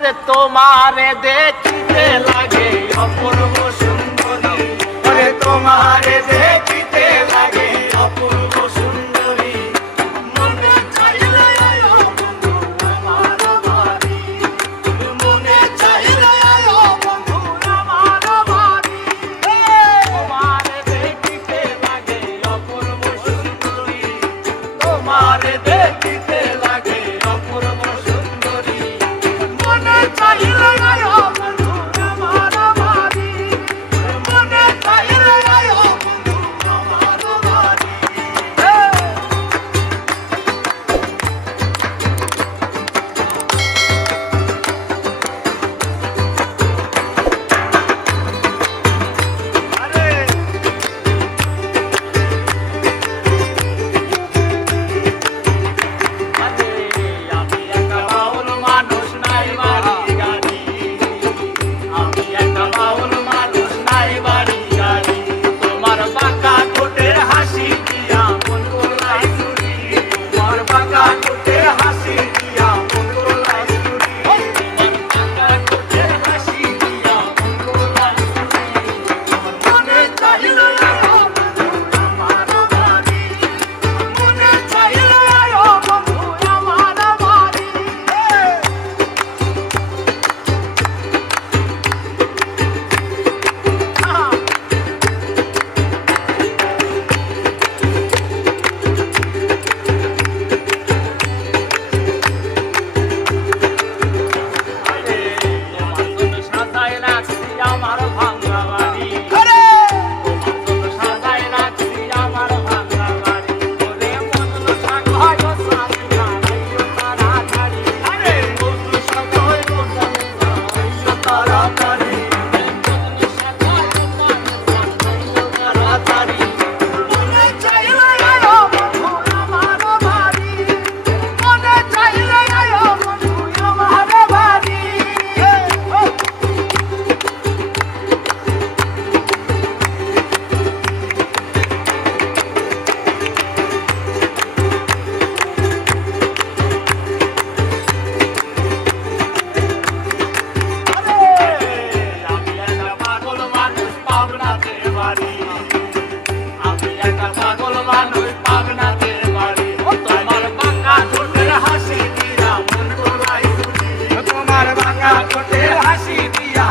তোমারে দেখিতে লাগে অপূর্ব সুন্দরী, ওরে তোমারে দেখিতে লাগে অপূর্ব সুন্দরী। মনে চাইলে আয়ো বন্ধু আমার বাড়ি, মনে চাইলে আয়ো বন্ধু আমার বাড়ি। তোমারে দেখিতে লাগে অপূর্ব সুন্দরী, তোমারে দেখিতে লাগে অপূর্ব সুন্দরী। মনে চাইলে আয়ো বন্ধু আমার বাড়ি, মনে চাইলে আয়ো বন্ধু আমার বাড়ি। আমি একা বাউল মানুষ, নাই বাড়ি গাড়ি। আমি একা বাউল মানুষ, নাই বাড়ি গাড়ি। তোমার বাঁকা ঠোঁটের হাসি দিয়া মন গোলাই চুরি, তোমার বাঁকা ঠোঁটের হাসি দিয়া মন গোলাই চুরি। তোমার বাঁকা ঠোঁটের হাসি দিয়া মন গোলাই চুরি। মনে চাইলে আয়ো বন্ধু আমার বাড়ি, মনে চাইলে আয়ো বন্ধু আমার বাড়ি। তোমার জন্য সাজায় রাখছি আমার ভাঙা বাড়ি, তোমার জন্য সাজায় রাখছি আমার ভাঙা বাড়ি। ওরে মজনু শাক হয় গো সাজিয়া আইও তাড়াতাড়ি, আরে মজনু শাক হয় গো সাজিয়া আইও তাড়াতাড়ি। মজনু শাক হয় গো সাজিয়া আইও তাড়াতাড়ি। মনে চাইলে আয়ো বন্ধু আমার বাড়ি, মনে চাইলে আয়ো বন্ধু আমার বাড়ি। আমি একা পাগল মানুষ, পাবনাতে বাড়ি। আমি একা পাগল মানুষ, পাবনাতে বাড়ি। তোমার বাঁকা ঠোঁটের হাসি দিয়া মন গোলাই চুরি, তোমার বাঁকা ঠোঁটের হাসি দিয়া